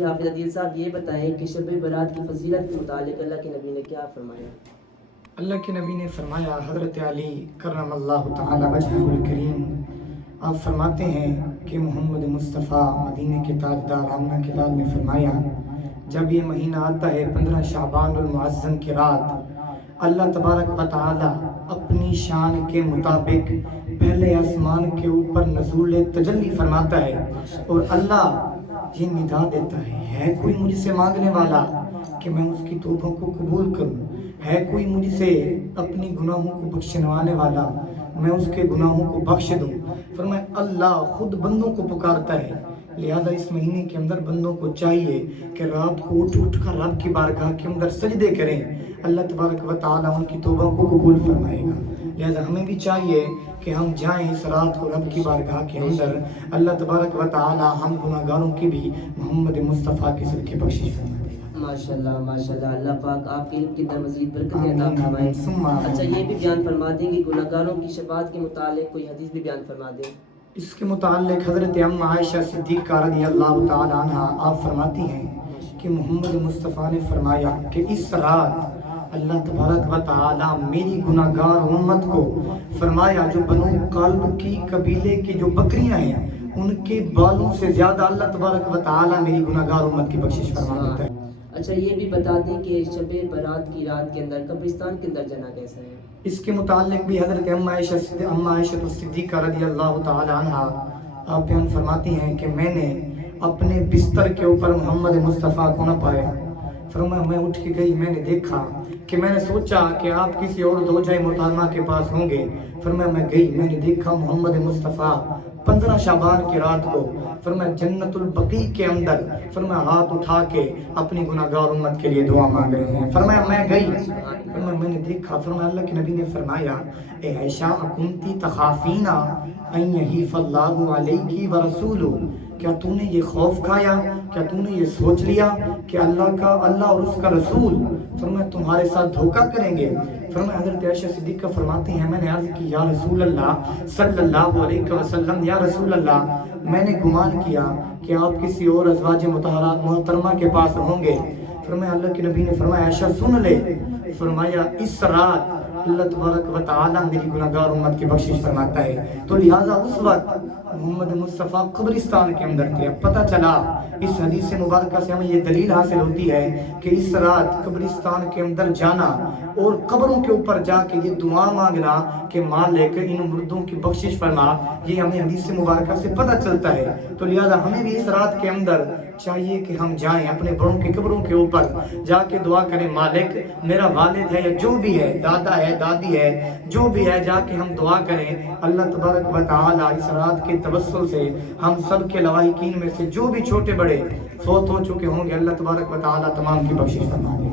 جی حافظ عدیل صاحب یہ بتائیں کہ شب برات کی فضیلت کے متعلق اللہ کے نبی نے کیا فرمایا؟ اللہ کے نبی نے فرمایا، حضرت علی کرم اللہ تعالی وجہہ الکریم آپ فرماتے ہیں کہ محمد مصطفیٰ مدینہ کے تاجدار آمنہ کے لال نے فرمایا، جب یہ مہینہ آتا ہے 15 شعبان المعظم کی رات، اللہ تبارک و تعالی اپنی شان کے مطابق پہلے آسمان کے اوپر نزول تجلی فرماتا ہے اور اللہ یہ ندا دیتا ہے کوئی مجھ سے مانگنے والا کہ میں اس کی توبوں کو قبول کروں، ہے کوئی مجھ سے اپنی گناہوں کو بخشنوانے والا میں اس کے گناہوں کو بخش دوں۔ فرمایا اللہ خود بندوں کو پکارتا ہے، لہذا اس مہینے کے اندر بندوں کو چاہیے کہ رات کو اٹھ کر رب کی بارگاہ کے اندر سجدے کریں، اللہ تبارک و تعالیٰ ان کی توبہ کو قبول فرمائے گا۔ لہذا ہمیں بھی چاہیے کہ ہم جائیں اس رات کو رب کی بارگاہ کے اندر، اللہ تبارک و تعالیٰ ہم گناہ گاروں کی بھی محمد مصطفیٰ کے صدقے بخشش فرمائے۔ ماشاءاللہ ماشاءاللہ، اللہ پاک آپ کے علم کی اندر مزید برکتیں عطا فرمائے۔ اچھا یہ بھی بیان فرما دیں کہ گناہ گاروں کی شفاعت کے متعلق کوئی حدیث بھی بیان فرما دیں۔ اس کے متعلق حضرت ام عائشہ صدیقہ رضی اللہ تعالی عنہ آپ فرماتی ہیں کہ محمد مصطفیٰ نے فرمایا کہ اس رات اللہ تبارک و تعالی میری گناہ گار امت کو فرمایا جو بنو قلب کی قبیلے کی جو بکریاں ہیں ان کے بالوں سے زیادہ اللہ تبارک و تعالی میری گناہ گار امت کی بخشش فرما دیتا ہے۔ اچھا یہ بھی بتا دیں کہ شب برات کی رات کے اندر قبرستان کے اندر جانا کیسا ہے؟ اس کے متعلق بھی حضرت ام عائشہ صدیقہ رضی اللہ تعالی عنہ آپ بیان فرماتی ہیں کہ میں نے اپنے بستر کے اوپر محمد مصطفیٰ کو نہ پایا، فرمایا میں اٹھ کے گئی، میں نے دیکھا کہ میں نے سوچا کہ آپ کسی اور زوجہ محترمہ کے پاس ہوں گے، فرمایا میں گئی، میں نے دیکھا محمد مصطفیٰ 15 شعبان کی رات کو فرمایا جنت البقیع کے اندر فرمایا ہاتھ اٹھا کے اپنی گناہ گار امت کے لیے دعا مانگ رہے ہیں۔ فرمایا میں گئی، فرمایا میں نے دیکھا، فرمایا اللہ کے نبی نے فرمایا اے عائشہ اکنتی تخافین ان یحیف اللہ علیک ورسولہ، کیا تو نے یہ خوف کھایا، کیا تو نے یہ سوچ لیا کہ اللہ اور اس کا رسول فرمایا تمہارے ساتھ دھوکہ کریں گے؟ فرمایا حضرت عائشہ صدیقہ فرماتی ہیں میں نے عرض کی یا رسول اللہ صلی اللہ علیہ وسلم، یا رسول اللہ میں نے گمان کیا کہ آپ کسی اور ازواج محترمہ کے پاس ہوں گے۔ فرمایا اللہ کے نبی نے فرمایا عائشہ سن لے، فرمایا اس رات اللہ تبارک و تعالیٰ میری گناہ گار امت کی بخشش فرماتا ہے۔ تو لہٰذا اس وقت محمد مصطفیٰ قبرستان کے اندر تھے۔ اب پتہ چلا اس حدیث مبارکہ سے ہمیں یہ دلیل حاصل ہوتی ہے کہ اس رات قبرستان کے اندر جانا اور قبروں کے اوپر جا کے یہ دعا مانگنا کہ مالک ان مردوں کی بخشش فرما، یہ ہمیں حدیث مبارکہ سے پتہ چلتا ہے۔ تو لہٰذا ہمیں بھی اس رات کے اندر چاہیے کہ ہم جائیں اپنے بڑوں کی قبروں کے اوپر جا کے دعا کریں، مالک میرا والد ہے یا جو بھی ہے، دادا ہے دادی ہے، جو بھی ہے، جا کے ہم دعا کریں اللہ تبارک و تعالی اس رات کے توسل سے ہم سب کے لواحقین میں سے جو بھی چھوٹے بڑے فوت ہو چکے ہوں گے اللہ تبارک و تعالی تمام کی بخشش فرمائے۔